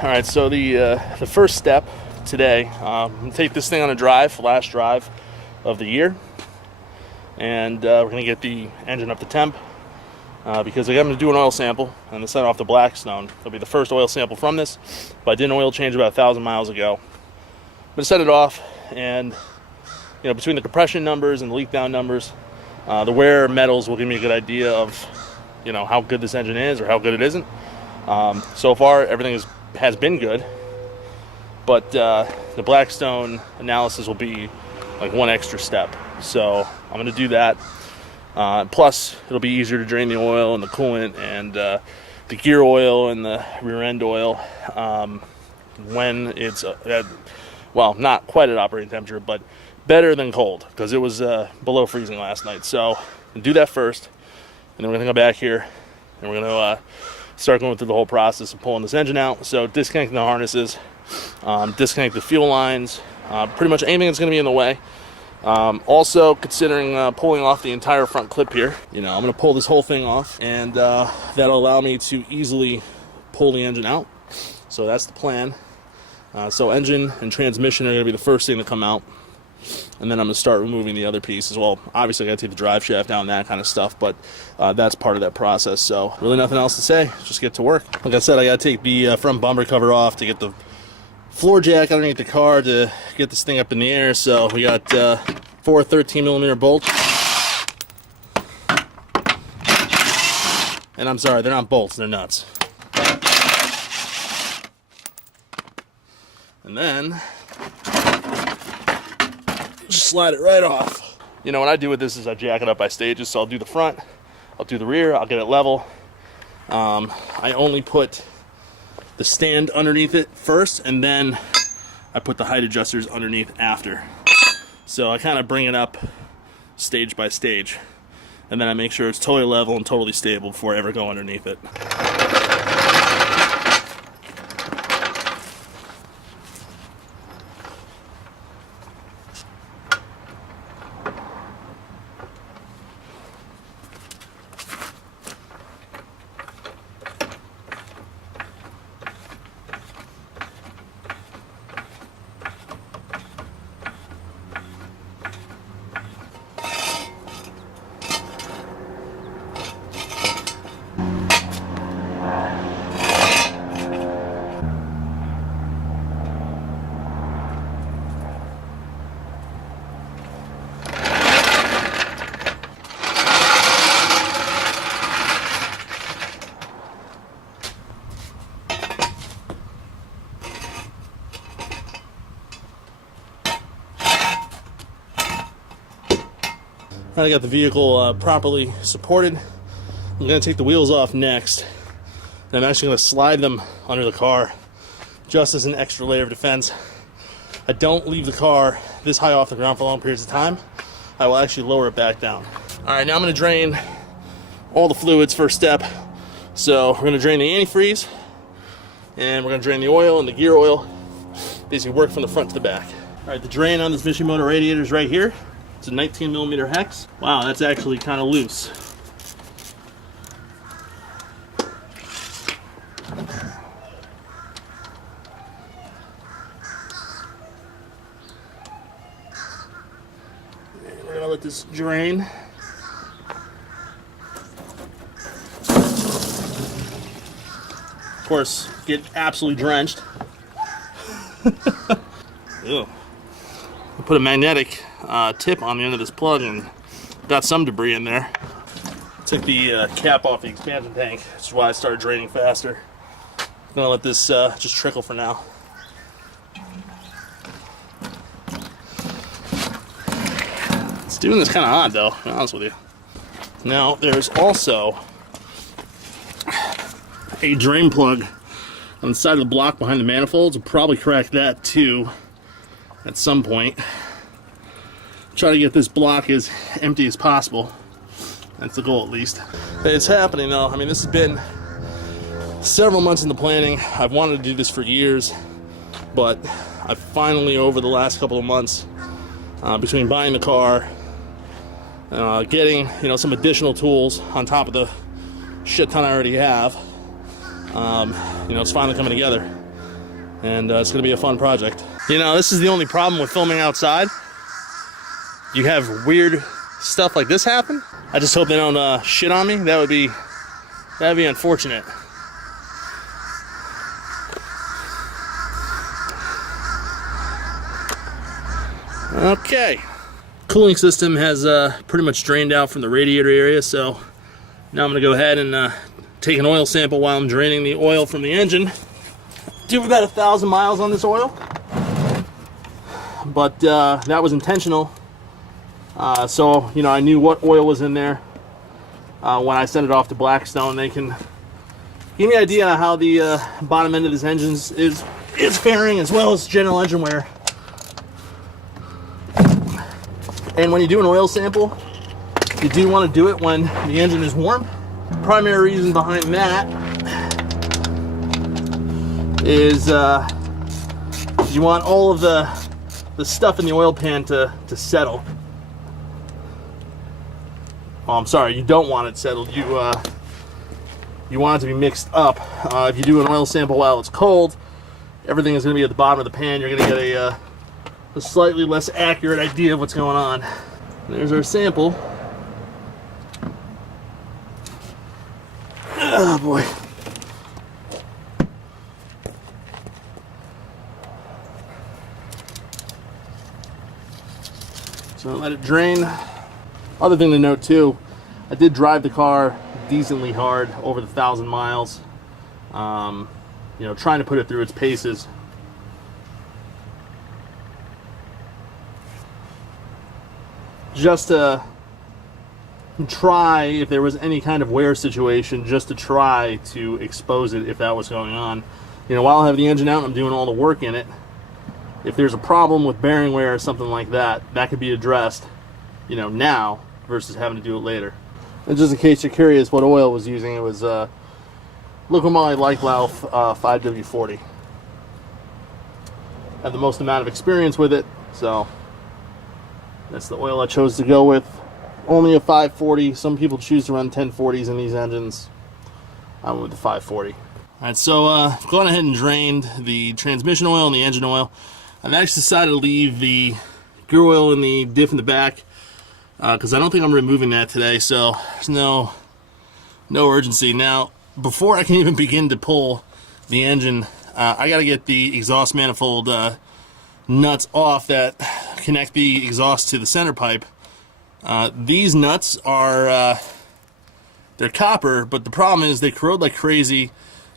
All right, so the first step today, I'm gonna take this thing on a drive, last drive of the year, and we're gonna get the engine up to temp because I'm gonna do an oil sample and then send it off to Blackstone. It'll be the first oil sample from this, but I did an oil change about 1,000 miles ago. I'm gonna set it off, and between the compression numbers and the leak down numbers, the wear metals will give me a good idea of how good this engine is or how good it isn't. So far, everything has been good, but the Blackstone analysis will be like one extra step. So I'm going to do that. Plus, it'll be easier to drain the oil and the coolant and the gear oil and the rear end oil when it's not quite at operating temperature, but better than cold, because it was below freezing last night. So I'll do that first, and then we're going to come back here and we're going to start going through the whole process of pulling this engine out. So disconnecting the harnesses, disconnect the fuel lines, pretty much anything that's going to be in the way. Also considering pulling off the entire front clip here. I'm going to pull this whole thing off, and that'll allow me to easily pull the engine out. So that's the plan. So engine and transmission are going to be the first thing to come out, and then I'm going to start removing the other pieces. Well, obviously I got to take the drive shaft down, that kind of stuff, but that's part of that process. So really nothing else to say, just get to work. Like I said, I got to take the front bumper cover off to get the floor jack underneath the car to get this thing up in the air. So we got 4 13mm bolts. And I'm sorry, they're not bolts, they're nuts. And then just slide it right off. What I do with this is I jack it up by stages. So I'll do the front, I'll do the rear, I'll get it level. I only put the stand underneath it first, and then I put the height adjusters underneath after. So I kind of bring it up stage by stage, and then I make sure it's totally level and totally stable before I ever go underneath it. I got the vehicle properly supported. I'm going to take the wheels off next, and I'm actually going to slide them under the car just as an extra layer of defense. I don't leave the car this high off the ground for long periods of time. I will actually lower it back down. Alright, now I'm going to drain all the fluids first step. So we're going to drain the antifreeze, and we're going to drain the oil and the gear oil. Basically work from the front to the back. Alright, the drain on this Mishimoto radiator is right here. It's a 19mm hex. Wow, that's actually kind of loose. And we're gonna let this drain. Of course, get absolutely drenched. Ew. I put a magnetic tip on the end of this plug and got some debris in there. Took the cap off the expansion tank, which is why I started draining faster. I'm gonna let this just trickle for now. It's doing this kind of odd though, to be honest with you. Now there's also a drain plug on the side of the block behind the manifolds. I'll probably crack that too at some point. Try to get this block as empty as possible. That's the goal, at least. It's happening though. I mean, this has been several months in the planning. I've wanted to do this for years, but I finally, over the last couple of months, between buying the car, getting some additional tools on top of the shit ton I already have, it's finally coming together. and it's going to be a fun project. You know, this is the only problem with filming outside. You have weird stuff like this happen. I just hope they don't shit on me. That'd be unfortunate. Okay, cooling system has pretty much drained out from the radiator area, so now I'm gonna go ahead and take an oil sample while I'm draining the oil from the engine. Do about 1,000 miles on this oil, but that was intentional. So, you know, I knew what oil was in there when I sent it off to Blackstone. They can give me an idea how the bottom end of this engine is faring, as well as general engine wear. And when you do an oil sample, you do want to do it when the engine is warm. The primary reason behind that is you want all of the stuff in the oil pan to settle. Oh, I'm sorry, you don't want it settled. You want it to be mixed up. If you do an oil sample while it's cold, everything is going to be at the bottom of the pan. You're going to get a slightly less accurate idea of what's going on. There's our sample. Oh boy. So let it drain. Other thing to note too, I did drive the car decently hard over the 1,000 miles. You know, trying to put it through its paces. Just to try, if there was any kind of wear situation, just to try to expose it if that was going on. You know, while I have the engine out and I'm doing all the work in it, if there's a problem with bearing wear or something like that, that could be addressed, you know, now versus having to do it later. And just in case you're curious what oil I was using, it was Liqui-Moly Light-Lauf 5W40. I have the most amount of experience with it, so that's the oil I chose to go with. Only a 540. Some people choose to run 1040s in these engines. I went with the 540. Alright, so I've gone ahead and drained the transmission oil and the engine oil. I've actually decided to leave the gear oil in the diff in the back because I don't think I'm removing that today, so there's no urgency. Now, before I can even begin to pull the engine, I got to get the exhaust manifold nuts off that connect the exhaust to the center pipe. These nuts are they're copper, but the problem is they corrode like crazy,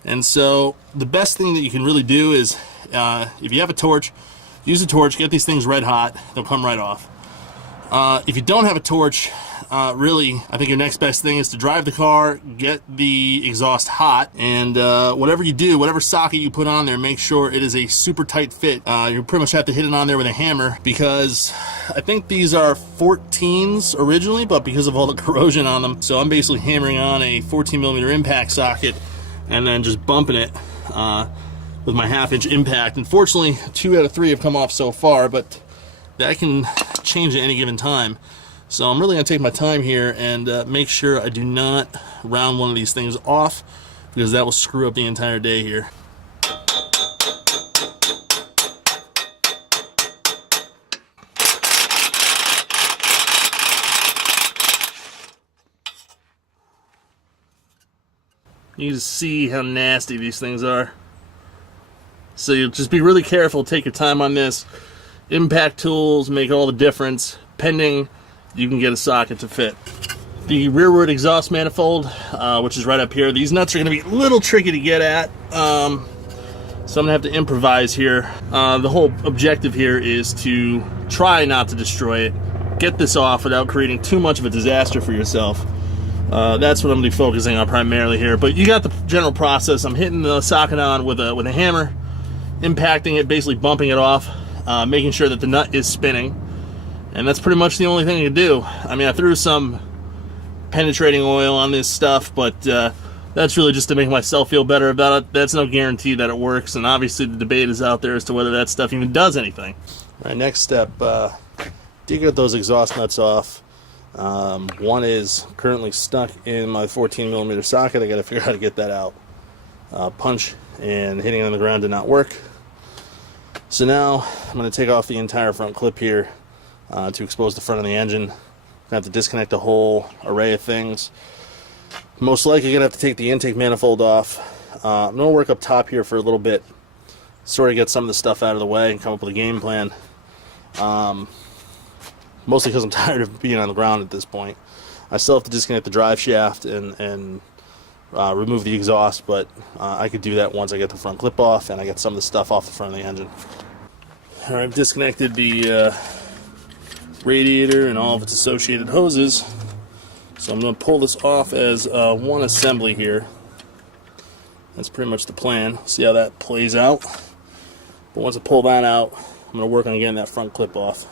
and so the best thing that you can really do is if you have a torch, use a torch, get these things red hot, they'll come right off. If you don't have a torch, really, I think your next best thing is to drive the car, get the exhaust hot, and whatever you do, whatever socket you put on there, make sure it is a super tight fit. You pretty much have to hit it on there with a hammer, because I think these are 14s originally, but because of all the corrosion on them, so I'm basically hammering on a 14mm impact socket and then just bumping it with my 1/2-inch impact. Unfortunately, 2 out of 3 have come off so far, but that can change at any given time. So I'm really going to take my time here and make sure I do not round one of these things off, because that will screw up the entire day here. You can see how nasty these things are. So you just be really careful, take your time on this. Impact tools make all the difference, pending you can get a socket to fit. The rearward exhaust manifold, which is right up here, these nuts are going to be a little tricky to get at, so I'm going to have to improvise here. The whole objective here is to try not to destroy it, get this off without creating too much of a disaster for yourself. That's what I'm going to be focusing on primarily here, but you got the general process. I'm hitting the socket on with a hammer, impacting it, basically bumping it off, making sure that the nut is spinning. And that's pretty much the only thing I can do. I mean, I threw some penetrating oil on this stuff, but that's really just to make myself feel better about it. That's no guarantee that it works, and obviously the debate is out there as to whether that stuff even does anything. All right, next step, dig out those exhaust nuts off. One is currently stuck in my 14mm socket. I got to figure out how to get that out. Punch and hitting it on the ground did not work. So now I'm going to take off the entire front clip here to expose the front of the engine. I'm going to have to disconnect a whole array of things. Most likely going to have to take the intake manifold off. I'm going to work up top here for a little bit, sort of get some of the stuff out of the way and come up with a game plan. Mostly because I'm tired of being on the ground at this point. I still have to disconnect the drive shaft and remove the exhaust, but I could do that once I get the front clip off and I get some of the stuff off the front of the engine. Alright, I've disconnected the radiator and all of its associated hoses, so I'm going to pull this off as one assembly here. That's pretty much the plan. See how that plays out. But once I pull that out, I'm going to work on getting that front clip off.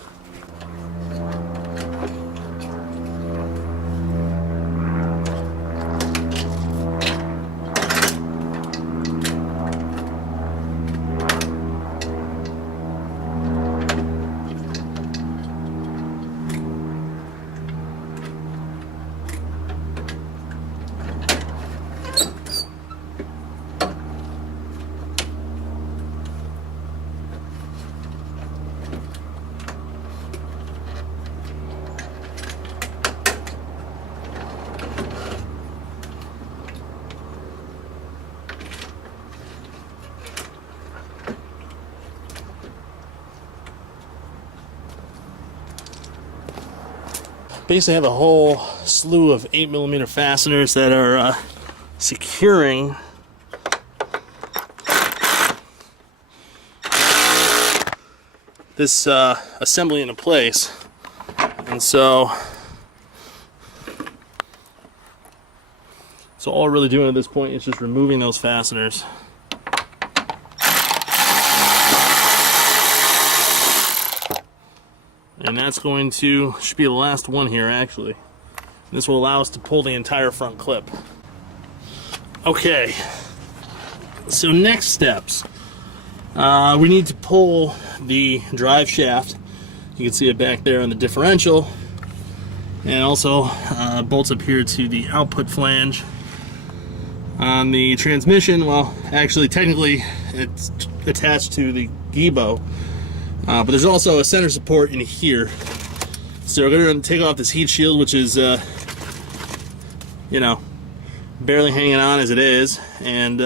Basically, I have a whole slew of 8mm fasteners that are securing this assembly into place, and so all we're really doing at this point is just removing those fasteners. And that's going to, should be the last one here actually. This will allow us to pull the entire front clip. Okay, so next steps. We need to pull the drive shaft. You can see it back there on the differential. And also bolts up here to the output flange. On the transmission, well, actually technically it's attached to the gebo. But there's also a center support in here. So we're going to take off this heat shield, which is, you know, barely hanging on as it is. And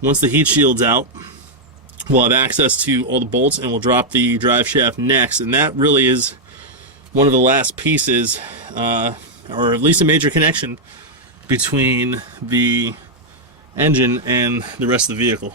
once the heat shield's out, we'll have access to all the bolts and we'll drop the drive shaft next. And that really is one of the last pieces, or at least a major connection between the engine and the rest of the vehicle.